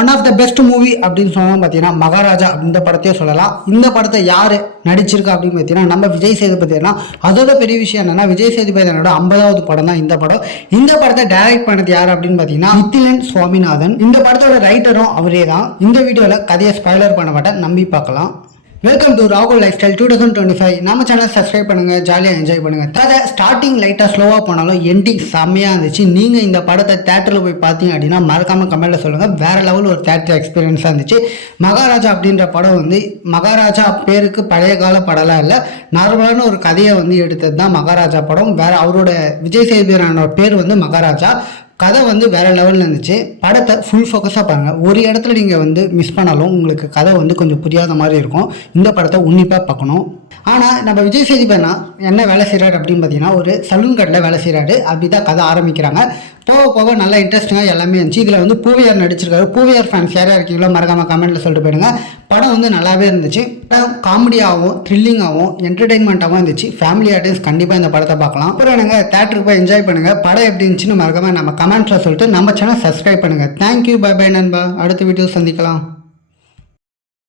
One of the best movie அப்படின்னு சொன்னோம் பார்த்தீங்கன்னா மகாராஜா இந்த படத்தையும் சொல்லலாம். இந்த படத்தை யார் நடிச்சிருக்கா அப்படின்னு பார்த்தீங்கன்னா நம்ம விஜய் சேதுபதி. அதோட பெரிய விஷயம் என்னன்னா விஜய் சேதுபதியோட 50வது படம் தான் இந்த படம். இந்த படத்தை டைரக்ட் பண்ணது யார் அப்படின்னு பார்த்தீங்கன்னா நித்திலன் சுவாமிநாதன். இந்த படத்தோட ரைட்டரும் அவரே தான். இந்த வீடியோவில் கதையை ஸ்பாய்லர் பண்ண மாட்டேன், நம்பி பார்க்கலாம். வெல்கம் டு ராகுல் லைஃப் ஸ்டைல் 2025. நம்ம சேனல் சப்ஸ்கிரைப் பண்ணுங்க, ஜாலியாக என்ஜாய் பண்ணுங்க. கதை ஸ்டார்டிங் லைட்டாக ஸ்லோவாக போனாலும் எண்டிங் செம்மையாக இருந்துச்சு. நீங்கள் இந்த படத்தை தேட்டரில் போய் பார்த்தீங்க அப்படின்னா மறக்காம கமெண்ட்ல சொல்லுங்கள். வேற லெவல் ஒரு தேட்டர் எக்ஸ்பீரியன்ஸாக இருந்துச்சு. மகாராஜா அப்படின்ற படம் மகாராஜா பேருக்கு பழைய கால படம்லாம் இல்லை, நார்மலான ஒரு கதையை எடுத்தது தான் மகாராஜா படம். வேற அவரோட விஜய் சேதுபதியோட பேர் மகாராஜா. கதை வேற லெவலில் இருந்துச்சு. படத்தை ஃபுல் ஃபோக்கஸாக பாருங்கள். ஒரு இடத்துல நீங்கள் மிஸ் பண்ணாலும் உங்களுக்கு கதை கொஞ்சம் புரியாத மாதிரி இருக்கும். இந்த படத்தை உன்னிப்பாக பார்க்கணும். ஆனால் நம்ம விஜய் சேதுபதி என்ன வேலை செய்கிறாரு அப்படின்னு பார்த்தீங்கன்னா ஒரு சலூன் கடையில் வேலை செய்கிறாரு. அப்படி தான் கதை ஆரம்பிக்கிறாங்க. போக போக நல்லா இன்ட்ரெஸ்டிங்காக எல்லாமே இருந்துச்சு. இதில் பூவியார் நடிச்சிருக்காரு. பூவியார் ஃபேன்ஸ் யாராக இருக்கீங்களோ மறக்காமல் கமெண்ட்டில் சொல்லிட்டு போயிடுங்க. படம் நல்லாவே இருந்துச்சு. படம் காமெடியாகவும் த்ரில்லிங்காகவும் என்டர்டெயின்மெண்ட்டாகவும் இருந்துச்சு. ஃபேமிலி ஆடியன்ஸ் கண்டிப்பாக இந்த படத்தை பார்க்கலாம். அப்புறம் நாங்கள் தேட்டருக்கு போய் என்ஜாய் பண்ணுங்கள். படம் எப்படி இருந்துச்சுன்னு மறக்காமல் நம்ம கமெண்ட்ஸில் சொல்லிட்டு நம்ம சேனல் சப்ஸ்கிரைப் பண்ணுங்கள். தேங்க்யூ, பை பை நண்பா. அடுத்த வீடியோ சந்திக்கலாம்.